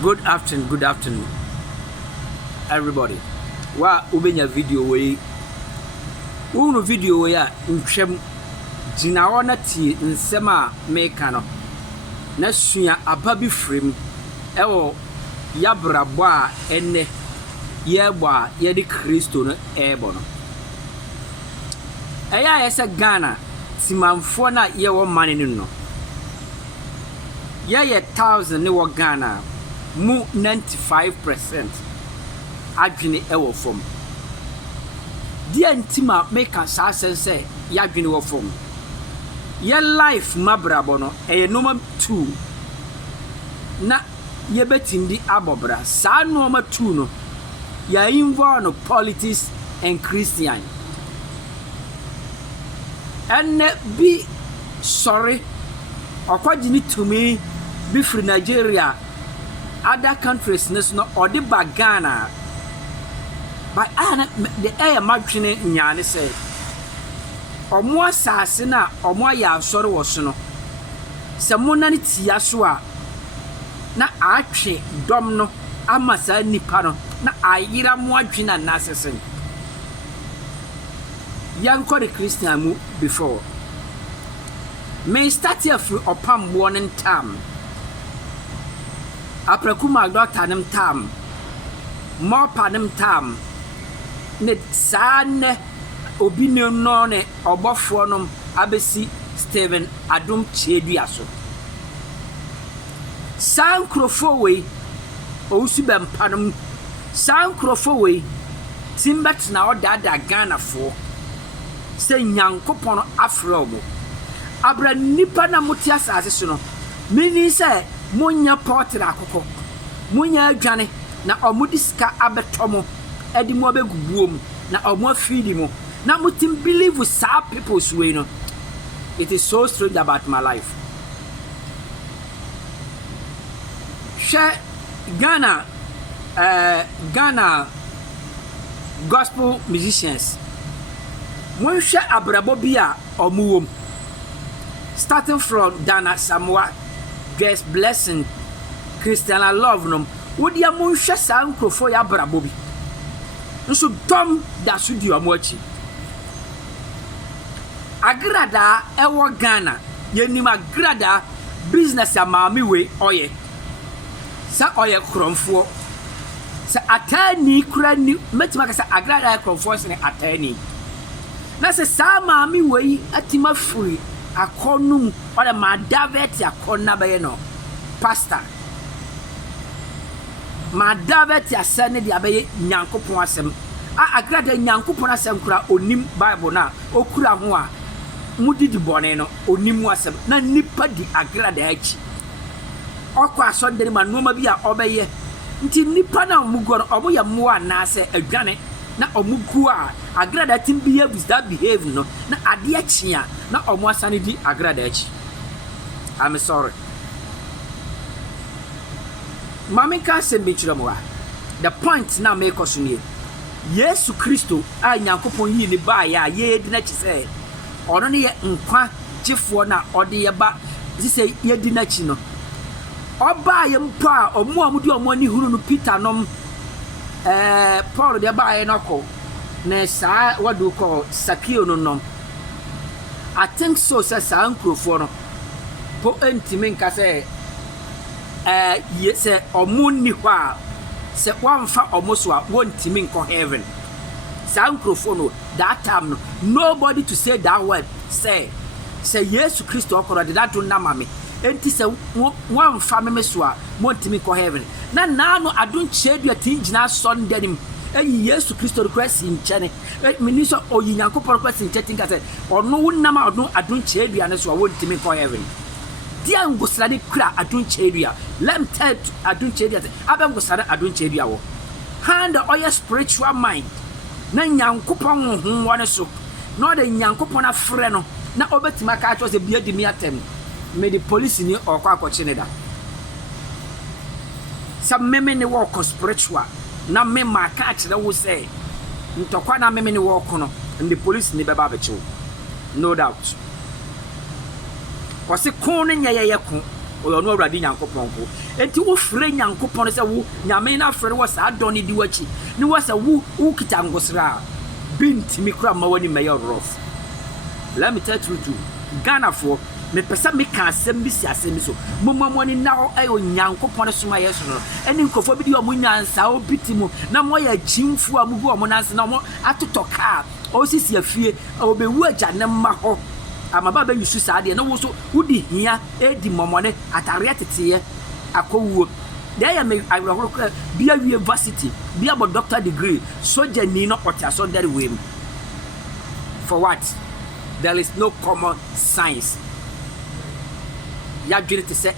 Good afternoon, everybody. Wa ubenya video we. Unu video we a nhwem gina wona tie nsem a meka no. Na sua aba bi frem ewo yabrabo a enne yebo a ye de Kristo no ebo no. Eya yesa Ghana simanfo na ye wo mane no. Ye 1000 ne wo Ghana. Mu 95% adwene ewo fom dia ntima make sa sense ya adwene wo fom ye life mabrabo no noma 2 na ye betindi abobra sa noma 2 no ya involve no politics and Christian and be sorry okwagini to me be free Nigeria other countries no or the bagana but the air marching nyane say omo asase na omo ya asore wo so no se mona ne tia so a na atwe dom no amasa nipa no na ayira mo adwena na asese yanko the Christian mu before me start here from opam warning time aprakuma doctor nem tam mopa nem tam ne sane obi ne no ne obofo nom abesi Steven adom chedua so sankrofo we ousu bempanom sankrofo we timbet na odada Ghana fo se nyankopon afro mo abra nipa na mutia asase so no mini se munya portra akoko munya adwane na omudisika abetomo edi mo begubuom na omo afidi mo na mutim believe sa people's way no. It is so strange about my life. Share Ghana gospel musicians mon share abrabo bia omuwom starting from Dana Samoa God's blessing Christian love nom wodi amon hwe sa nkrofo ya brabo bi nso dom da so di omochi agrada ewo Ghana yenim agrada business amami we oye sa oye kromfo sa atani kura ni metima ka sa agrada kromfo se atani na se sa mami we atima free akonum or ma davet akonna be no pastor ma davet asane dia be nyankopon asem agrada nyankopon asem kura onim bible na okura ho a mudidi bone no onim asem na nipa di agrada achi okwa asondere ma noma bi a obeye nti nipa na omugoro omoya mo na se adwane na omugu a agrada tim behave no na ade achia na omo asane di agrada achi. I'm sorry mami ka se bichiramoa the point na make us nie Yesu Kristo a nyankopon yi ni ba ya ye di na chi se ono ne ye nkwa gifo na ode ye ba se ye di na chi no oba ye mpo a omo amudi omo ni hunu no Peter nom Paul de ba ye noko na sa wadu ko sakio no nom I think so sa nkrofo no po entimen ka se ye se omo ni hwa a se wamfa omo so a wontimin ko heaven sa nkrofo no that time no nobody to say that word say Yesu Kristo okoro de that na mame enti se wamfa me so a wontimin ko heaven na no adon chedua tingina sondanim Yesu Kristo request in chene minister oyinyankopon request in chatting ka se ono wonnama adon chedua ne so a wontimin ko heaven dia ngosrade kura adun chedua let me tell adun chedua abem ngosrade adun chedua wo hand oya spiritual mind na nyankopon ho wone so no de nyankopon afre no na obetima ka acho se bia di mi atem me the police ni okwa akoche ne da some meme ne work spiritual na me ma ka akire wo say ntokwa na meme ne work no and the police ni beba becho no doubt wase kon ne nyeye ko o no awurade nyankopɔn ko enti wo frɛ nyankopɔn sɛ wo nyame na frɛ wo sa adɔne di wachi ne wo sɛ wo kita ngosra bintimi kura ma wani mɛyɛ rough. Let me tell you true Ghana for me pesa me kan asɛm bi si asɛm so momamo ni na ayo nyankopɔn so ma yeso no ɛne nkofo bi di o munyansa o bitimu na mo yɛ chimfu amugu o mo nanse na mo atotoka o sisi afie o be wu agya ne ma ho amaba ba yusu saade na wo so wudi hia edi momone atare teteye akowuo there ya me awro bia university bia bo doctor degree soja ni no otiaso that way for what? There is no common science. Ya dwene te se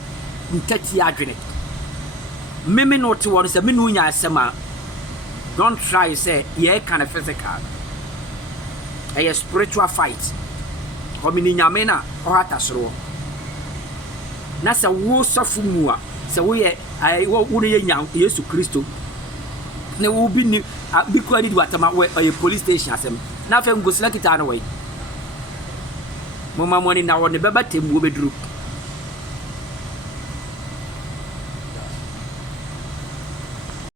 ntati ya dwene meme no te won se me no nya asema don't try say ye kind of physical a spiritual fight o me ni nyame na o hata soro na se wo sofu mu a se wo ye wo ye nya Yesu Kristo na wo bi ni bi kwa di watama we police station asem na fa ngosila kita na we mama moni na won beba temu wo beduru